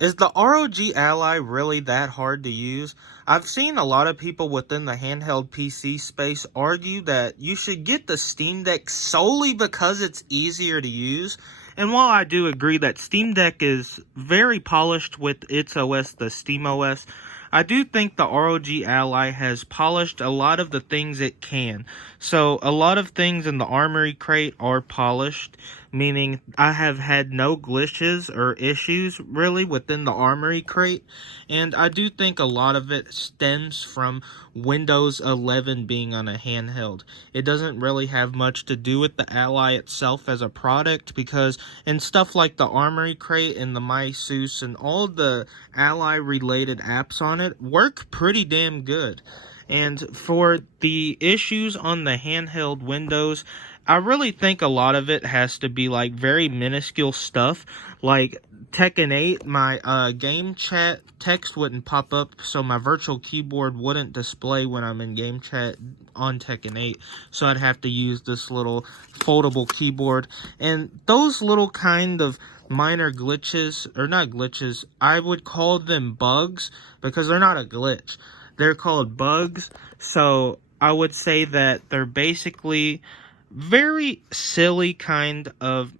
Is the ROG Ally really that hard to use? I've seen a lot of people within the handheld PC space argue that you should get the Steam Deck solely because it's easier to use. And while I do agree that Steam Deck is very polished with its OS, the SteamOS, I do think the ROG Ally has polished a lot of the things it can. So a lot of things in the Armory crate are polished, meaning I have had no glitches or issues really within the Armory crate. And I do think a lot of it stems from Windows 11 being on a handheld. It doesn't really have much to do with the Ally itself as a product, because in stuff like the Armory crate and the MySUS and all the Ally related apps on it work pretty damn good. And for the issues on the handheld Windows, I really think a lot of it has to be like very minuscule stuff. Like Tekken 8, my game chat text wouldn't pop up, so my virtual keyboard wouldn't display when I'm in game chat on Tekken 8. So I'd have to use this little foldable keyboard. And those little kind of minor glitches, or not glitches, I would call them bugs, because they're not a glitch. They're called bugs. So I would say that they're basically very silly kind of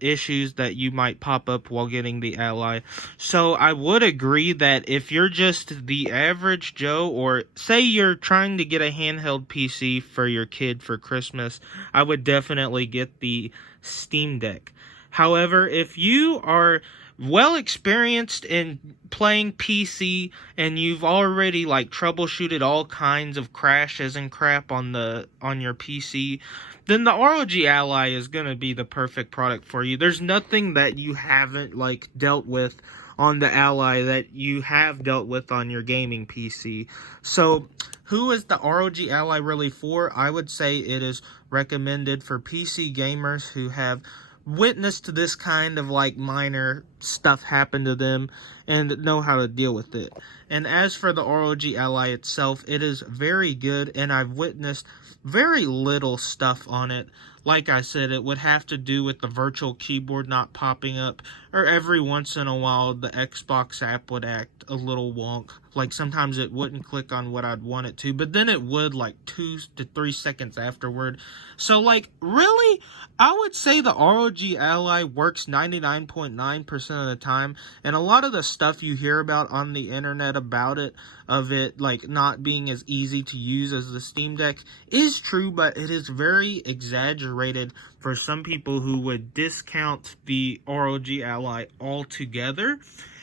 issues that you might pop up while getting the Ally. So I would agree that if you're just the average Joe, or say you're trying to get a handheld PC for your kid for Christmas, I would definitely get the Steam Deck. However, if you are well experienced in playing PC and you've already like troubleshooted all kinds of crashes and crap on your PC, then the ROG Ally is going to be the perfect product for you. There's nothing that you haven't like dealt with on the Ally that you have dealt with on your gaming PC. So who is the ROG Ally really for? I would say it is recommended for PC gamers who have witnessed this kind of like minor stuff happen to them and know how to deal with it. And as for the ROG Ally itself, it is very good, and I've witnessed very little stuff on it. Like I said, it would have to do with the virtual keyboard not popping up, or every once in a while the Xbox app would act a little wonk. Like sometimes it wouldn't click on what I'd want it to, but then it would like 2 to 3 seconds afterward. So like really, I would say the ROG Ally works 99.9% of the time, and a lot of the stuff you hear about on the internet about it, of it like not being as easy to use as the Steam Deck, is true, but it is very exaggerated for some people who would discount the ROG Ally altogether.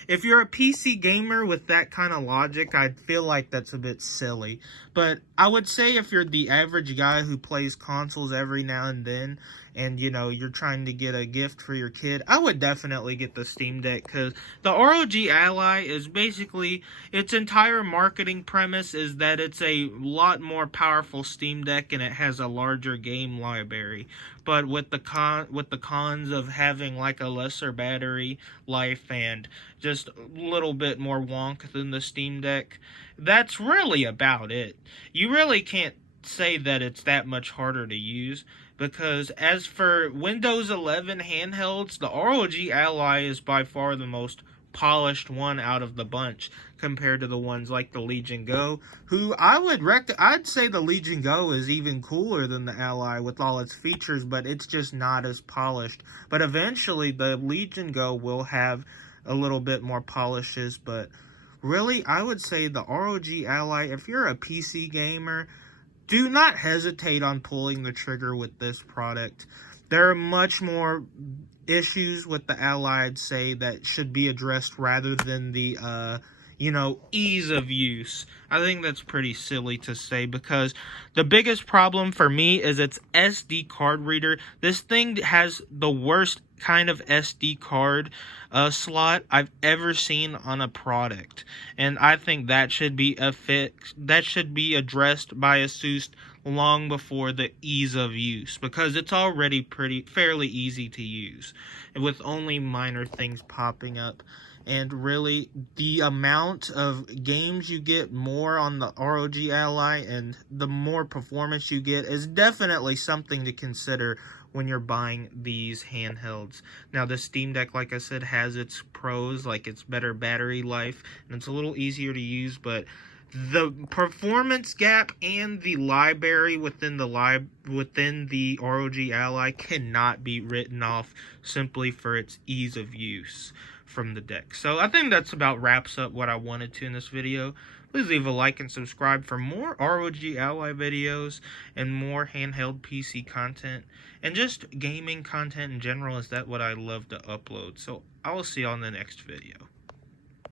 If you're a PC gamer with that kind of logic, I'd feel like that's a bit silly. But I would say if you're the average guy who plays consoles every now and then, and you know, you're trying to get a gift for your kid, I would definitely get the Steam Deck, because the ROG Ally is basically, its entire marketing premise is that it's a lot more powerful Steam Deck and it has a larger game library. But with the cons of having like a lesser battery life and just a little bit more wonk than the Steam Deck, that's really about it. You really can't say that it's that much harder to use, because as for Windows 11 handhelds, the ROG Ally is by far the most polished one out of the bunch compared to the ones like the Legion Go, who I'd say the Legion Go is even cooler than the Ally with all its features, but it's just not as polished. But eventually the Legion Go will have a little bit more polishes, but really I would say the ROG Ally, if you're a PC gamer, do not hesitate on pulling the trigger with this product. There are much more issues with the Ally, I'd say, that should be addressed rather than the, ease of use. I think that's pretty silly to say, because the biggest problem for me is its SD card reader. This thing has the worst kind of SD card slot I've ever seen on a product, and I think that should be addressed by ASUS long before the ease of use, because it's already fairly easy to use with only minor things popping up. And really, the amount of games you get more on the ROG Ally and the more performance you get is definitely something to consider when you're buying these handhelds. Now, the Steam Deck, like I said, has its pros, like it's better battery life, and it's a little easier to use, but the performance gap and the library within the ROG Ally cannot be written off simply for its ease of use from the deck. So I think that's about wraps up what I wanted to in this video. Please leave a like and subscribe for more ROG Ally videos and more handheld PC content and just gaming content in general. Is that what I love to upload? So I will see you on the next video.